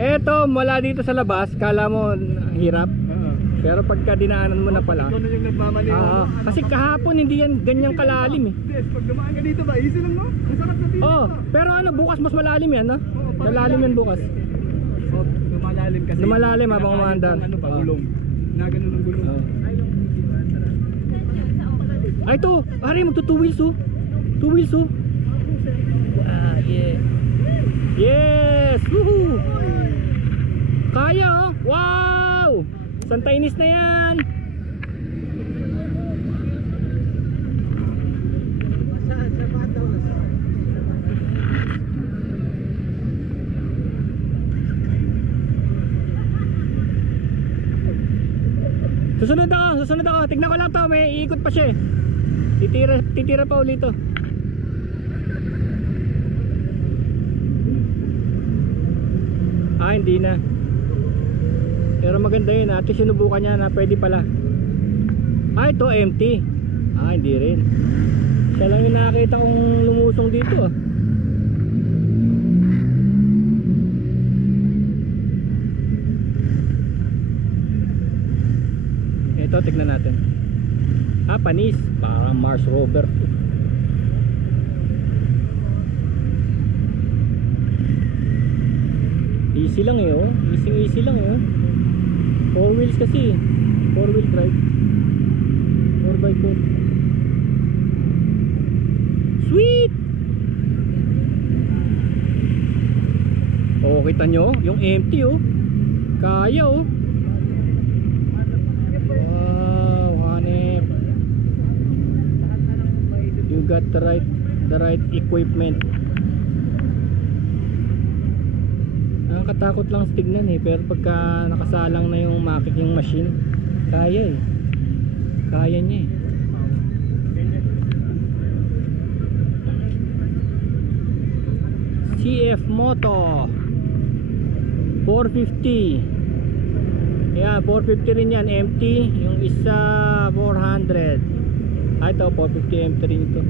Eto, mula dito sa labas, kala mo hirap. Pero pagka dinaanan mo na pala. Ito na yung nagmamaneho. Kasi kahapon hindi yan ganyang kalalim eh. Pag dumaan ka dito ba, easy lang no? Masarap na dito. Oh, pero ano, bukas mas malalim yan, no? Malalim yan bukas. Oh, lumalalim kasi. Lumalalim habang umaandar. Ano pa, gulong. Nagano ng gulong. Ay ito, ari magto 2 wheels oh. 2 wheels oh. Yeah. Yes! Woohoo! Kaya oh! Wow! Santa Ines na yan! Susunod ako. Tignan ko lang to, may iikot pa siya eh. Titira pa ulit to. Hindi na. Pero maganda yun, ate sinubukan niya na pwede pala. Ito empty. Hindi rin. Siya lang yung nakakita kong lumusong dito ah. Ito, tignan natin. Panis. Parang Mars rover. Easy lang eh oh. Easy lang eh oh. 4 wheels kasi. 4 wheel drive. 4x4. Sweet! Oh, kita nyo yung empty oh. Kaya oh. Wow, hanep. You got the right equipment. Nakakatakot lang tignan eh, pero pagka nakasalang na yung makiking machine, kaya eh. Kaya niya eh. CF Moto 450. Yeah, 450 rin yan, empty. Yung isa 400. Ito 450 empty rin ito.